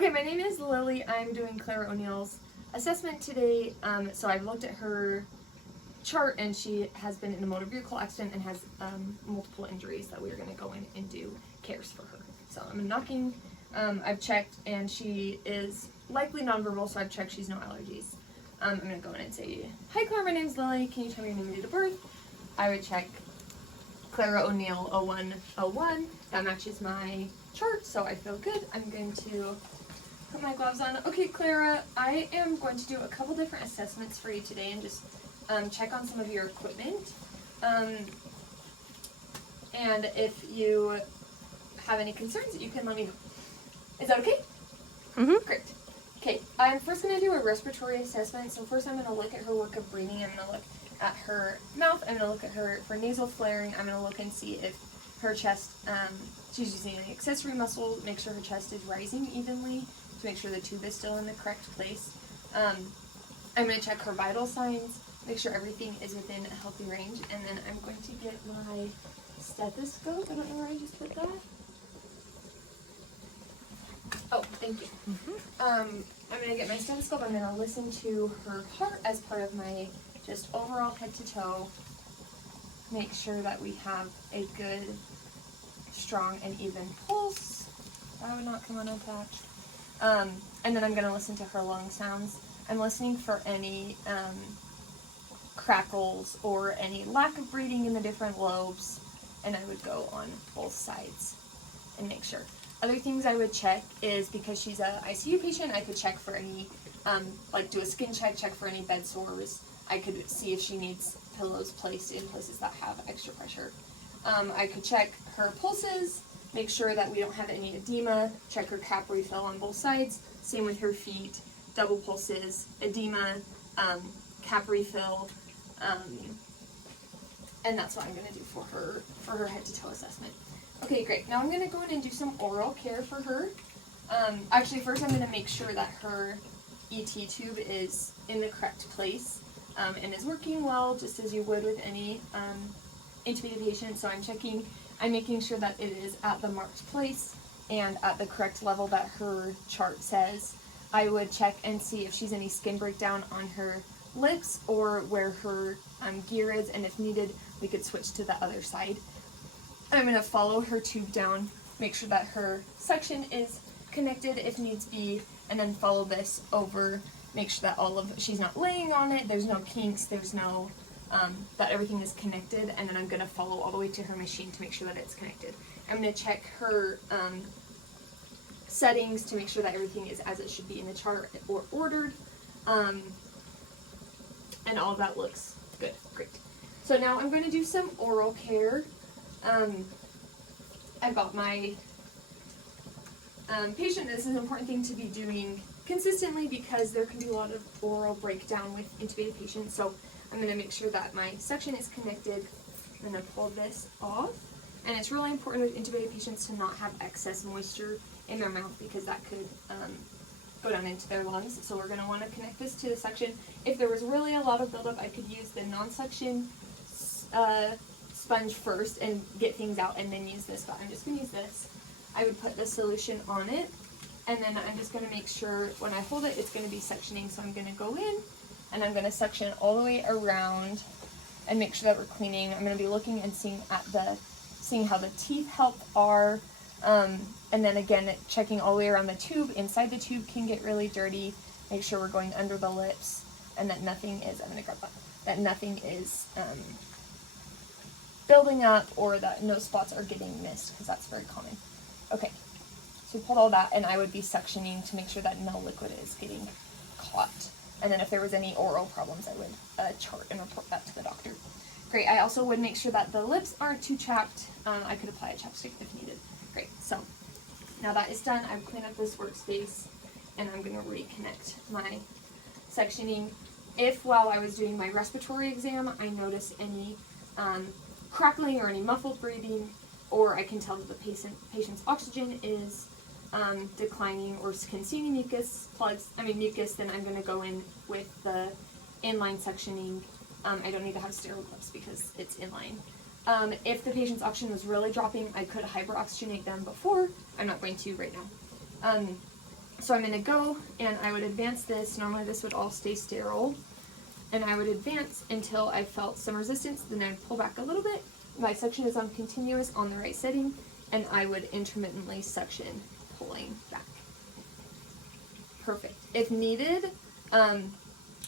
Okay, my name is Lily. I'm doing Clara O'Neill's assessment today. So I've looked at her chart, and she has been in a motor vehicle accident and has multiple injuries that we're going to go in and do cares for her. So I'm knocking. I've checked, and she is likely nonverbal, so I've checked she's no allergies. I'm going to go in and say, "Hi Clara, my name's Lily. Can you tell me your name and date of birth?" I would check Clara O'Neill 0101. That matches my chart, so I feel good. I'm going to put my gloves on. Okay, Clara, I am going to do a couple different assessments for you today and just check on some of your equipment. And if you have any concerns, you can let me know. Is that okay? Mm-hmm. Great. Okay, I'm first going to do a respiratory assessment. So first I'm going to look at her work of breathing. I'm going to look at her mouth. I'm going to look at her for nasal flaring. I'm going to look and see if her chest, she's using any accessory muscle, make sure her chest is rising evenly to make sure the tube is still in the correct place. I'm going to check her vital signs, make sure everything is within a healthy range, and then I'm going to get my stethoscope. I don't know where I just put that. Oh, thank you. I'm going to get my stethoscope. I'm going to listen to her heart as part of my just overall head to toe. Make sure that we have a good, strong, and even pulse. That would not come unattached. And then I'm going to listen to her lung sounds. I'm listening for any crackles or any lack of breathing in the different lobes, and I would go on both sides and make sure. Other things I would check is, because she's a ICU patient, I could check for any, like do a skin check for any bed sores. I could see if she needs pillows placed in places that have extra pressure. I could check her pulses, make sure that we don't have any edema, check her cap refill on both sides. Same with her feet, double pulses, edema, cap refill, and that's what I'm going to do for her head to toe assessment. Okay, great. Now I'm going to go in and do some oral care for her. Actually, first I'm going to make sure that her ET tube is in the correct place and is working well, just as you would with any intubated patient. So I'm making sure that it is at the marked place and at the correct level that her chart says. I would check and see if she's any skin breakdown on her lips or where her gear is, and if needed, we could switch to the other side. I'm going to follow her tube down, make sure that her suction is connected if needs be, and then follow this over, make sure that she's not laying on it, there's no kinks, there's no, that everything is connected, and then I'm going to follow all the way to her machine to make sure that it's connected. I'm going to check her settings to make sure that everything is as it should be in the chart or ordered, and all of that looks good. Great. So now I'm going to do some oral care. I've got my patient. This is an important thing to be doing consistently because there can be a lot of oral breakdown with intubated patients. So I'm going to make sure that my suction is connected. I'm going to pull this off. And it's really important with intubated patients to not have excess moisture in their mouth because that could go down into their lungs. So we're going to want to connect this to the suction. If there was really a lot of buildup, I could use the non-suction sponge first and get things out and then use this, but I'm just going to use this. I would put the solution on it, and then I'm just going to make sure when I hold it, it's going to be suctioning. So I'm going to go in and I'm going to suction all the way around and make sure that we're cleaning. I'm going to be looking and seeing how the teeth health are, and then again checking all the way around the tube. Inside the tube can get really dirty. Make sure we're going under the lips and that nothing is, I'm going to grab that nothing is building up or that no spots are getting missed, because that's very common. Okay, so we pulled all that, and I would be suctioning to make sure that no liquid is getting caught. And then if there was any oral problems, I would chart and report that to the doctor. Great. I also would make sure that the lips aren't too chapped. I could apply a chapstick if needed. Great. So now that is done, I've cleaned up this workspace, and I'm going to reconnect my suctioning. If while I was doing my respiratory exam, I notice any crackling or any muffled breathing, or I can tell that the patient's oxygen is declining or can see any mucus, then I'm going to go in with the inline suctioning. I don't need to have sterile gloves because it's inline. If the patient's oxygen was really dropping, I could hyperoxygenate them before. I'm not going to right now. So I'm going to go and I would advance this. Normally this would all stay sterile. And I would advance until I felt some resistance. Then I'd pull back a little bit. My suction is on continuous on the right setting. And I would intermittently suction, pulling back. Perfect. If needed, I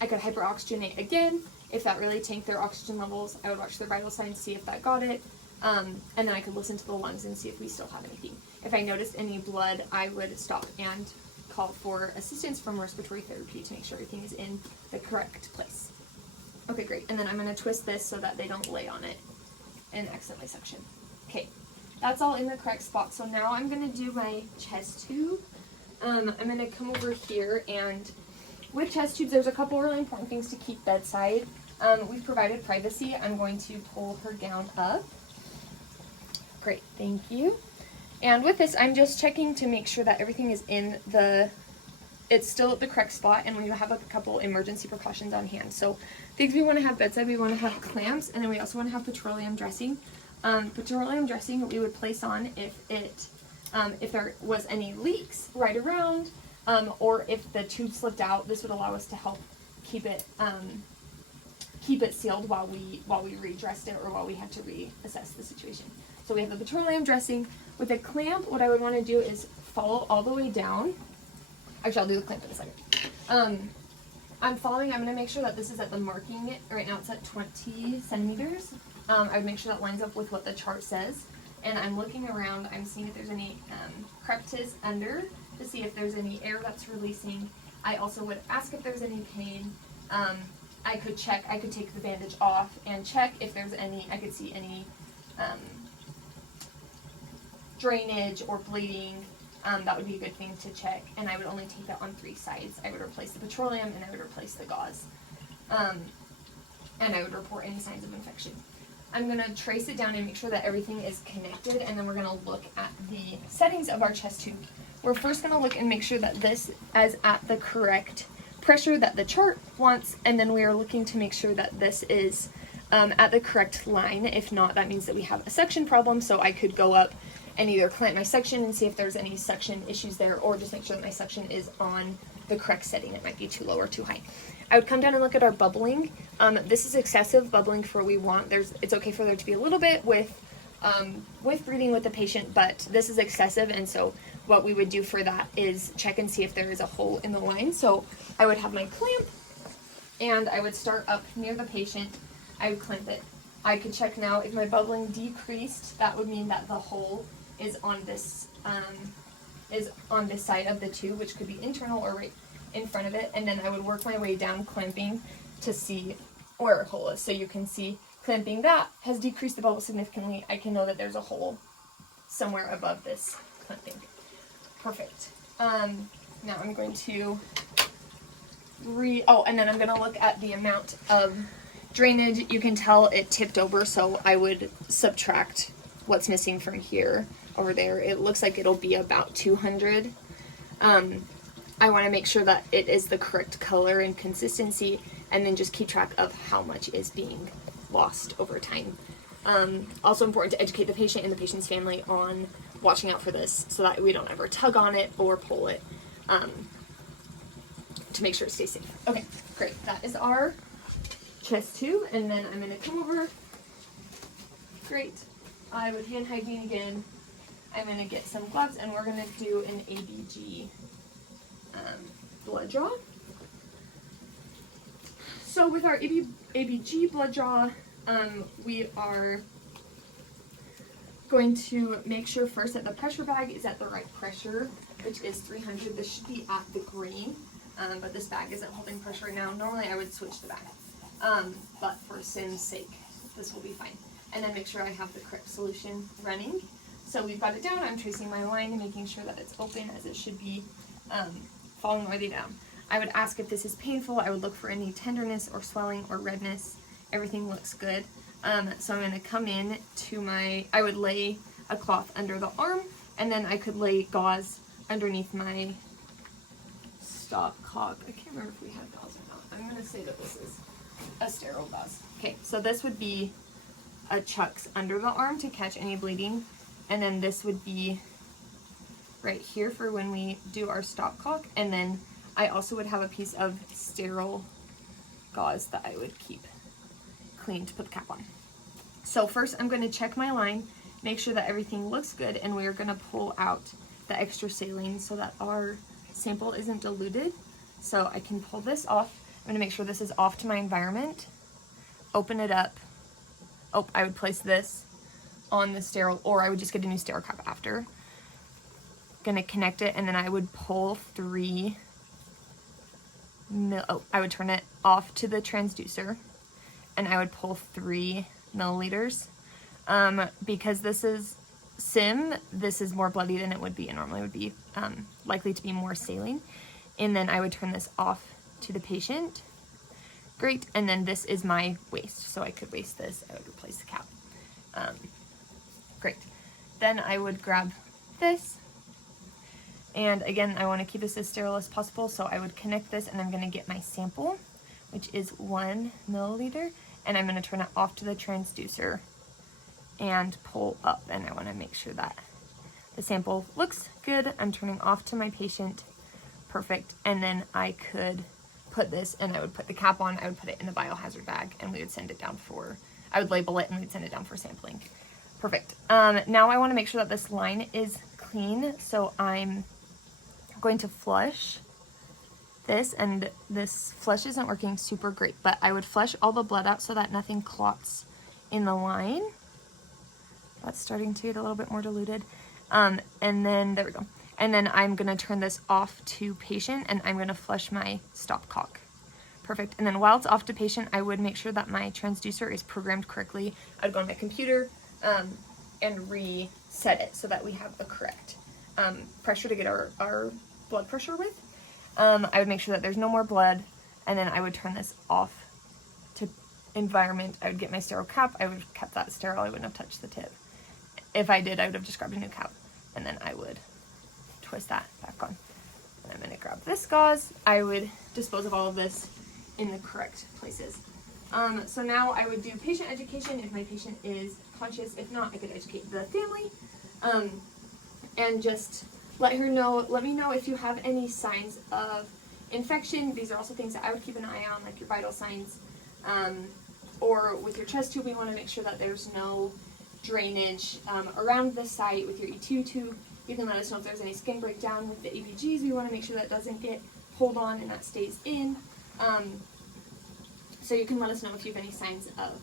could hyperoxygenate again. If that really tanked their oxygen levels, I would watch their vital signs, see if that got it. And then I could listen to the lungs and see if we still have anything. If I noticed any blood, I would stop and call for assistance from respiratory therapy to make sure everything is in the correct place. Okay, great. And then I'm going to twist this so that they don't lay on it and accidentally suction. Okay, that's all in the correct spot. So now I'm going to do my chest tube. I'm going to come over here, and with chest tubes, there's a couple really important things to keep bedside. We've provided privacy. I'm going to pull her gown up. Great, thank you. And with this, I'm just checking to make sure that everything is in it's still at the correct spot, and we have a couple emergency precautions on hand. So things we want to have bedside, we want to have clamps, and then we also want to have petroleum dressing. Petroleum dressing we would place on if there was any leaks right around, or if the tube slipped out. This would allow us to help keep it sealed while we redressed it or while we had to reassess the situation. So we have the petroleum dressing. With a clamp, what I would want to do is follow all the way down. Actually, I'll do the clamp in a second. I'm going to make sure that this is at the marking. Right now it's at 20 centimeters. I would make sure that lines up with what the chart says. And I'm looking around, I'm seeing if there's any crepitus under to see if there's any air that's releasing. I also would ask if there's any pain. I could take the bandage off and check if there's I could see any drainage or bleeding. That would be a good thing to check, and I would only take that on 3 sides. I would replace the petroleum, and I would replace the gauze, and I would report any signs of infection. I'm going to trace it down and make sure that everything is connected, and then we're going to look at the settings of our chest tube. We're first going to look and make sure that this is at the correct pressure that the chart wants, and then we are looking to make sure that this is at the correct line. If not, that means that we have a suction problem, so I could go up and either clamp my suction and see if there's any suction issues there, or just make sure that my suction is on the correct setting. It might be too low or too high. I would come down and look at our bubbling. This is excessive bubbling for what we want. It's okay for there to be a little bit with breathing with the patient, but this is excessive, and so what we would do for that is check and see if there is a hole in the line. So I would have my clamp, and I would start up near the patient. I would clamp it. I could check now if my bubbling decreased. That would mean that the hole is on this side of the tube, which could be internal or right in front of it, and then I would work my way down clamping to see where a hole is. So you can see clamping that has decreased the bubble significantly. I can know that there's a hole somewhere above this clamping. Perfect. Now I'm going to and then I'm going to look at the amount of drainage. You can tell it tipped over, so I would subtract what's missing from here over there. It looks like it'll be about 200. I want to make sure that it is the correct color and consistency, and then just keep track of how much is being lost over time. Also important to educate the patient and the patient's family on watching out for this so that we don't ever tug on it or pull it to make sure it stays safe. Okay, great. That is our chest tube, and then I'm going to come over. Great. I would hand hygiene again. I'm going to get some gloves, and we're going to do an ABG blood draw. So with our ABG blood draw, we are going to make sure first that the pressure bag is at the right pressure, which is 300. This should be at the green, but this bag isn't holding pressure right now. Normally I would switch the bag, but for Sim's sake, this will be fine. And then make sure I have the correct solution running. So we've got it down. I'm tracing my line and making sure that it's open as it should be, following the way down. I would ask if this is painful. I would look for any tenderness or swelling or redness. Everything looks good. So I'm going to come in to I would lay a cloth under the arm, and then I could lay gauze underneath my stopcock. I can't remember if we had gauze or not. I'm going to say that this is a sterile gauze. Okay, so this would be a chucks under the arm to catch any bleeding, and then this would be right here for when we do our stopcock, and then I also would have a piece of sterile gauze that I would keep clean to put the cap on. So first I'm going to check my line, make sure that everything looks good, and we're going to pull out the extra saline so that our sample isn't diluted. So I can pull this off. I'm going to make sure this is off to my environment, open it up. Oh, I would place this on the sterile, or I would just get a new sterile cap after. Gonna connect it, and then I would pull I would turn it off to the transducer, and I would pull 3 milliliters. Because this is SIM, this is more bloody than it would be, and normally would be likely to be more saline. And then I would turn this off to the patient. Great, and then this is my waste, so I could waste this, I would replace the cap. Great. Then I would grab this, and again, I want to keep this as sterile as possible, so I would connect this, and I'm going to get my sample, which is 1 milliliter, and I'm going to turn it off to the transducer and pull up, and I want to make sure that the sample looks good. I'm turning off to my patient. Perfect. And then I could put this, and I would put the cap on, I would put it in the biohazard bag, and we would send it down for, I would label it, and we'd send it down for sampling. Perfect. Now I want to make sure that this line is clean, so I'm going to flush this, and this flush isn't working super great, but I would flush all the blood out so that nothing clots in the line. That's starting to get a little bit more diluted. And then, there we go. And then I'm gonna turn this off to patient, and I'm gonna flush my stopcock. Perfect. And then while it's off to patient, I would make sure that my transducer is programmed correctly. I'd go on my computer and reset it so that we have the correct pressure to get our blood pressure with. I would make sure that there's no more blood, and then I would turn this off to environment. I would get my sterile cap. I would have kept that sterile. I wouldn't have touched the tip. If I did, I would have just grabbed a new cap, and then I would twist that back on. And I'm going to grab this gauze. I would dispose of all of this in the correct places. So now I would do patient education if my patient is conscious. If not, I could educate the family and just let me know if you have any signs of infection. These are also things that I would keep an eye on, like your vital signs. Or with your chest tube, we want to make sure that there's no drainage around the site. With your E2 tube, you can let us know if there's any skin breakdown. With the ABGs, we want to make sure that doesn't get pulled on and that stays in. So you can let us know if you have any signs of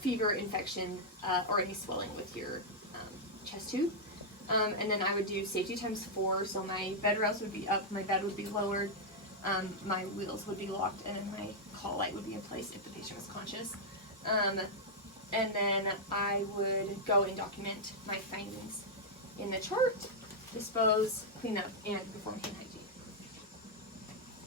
fever, infection, or any swelling with your chest tube. And then I would do safety times 4, so my bed rails would be up, my bed would be lowered, my wheels would be locked, and then my call light would be in place if the patient was conscious. And then I would go and document my findings in the chart, dispose, clean up, and perform hand hygiene.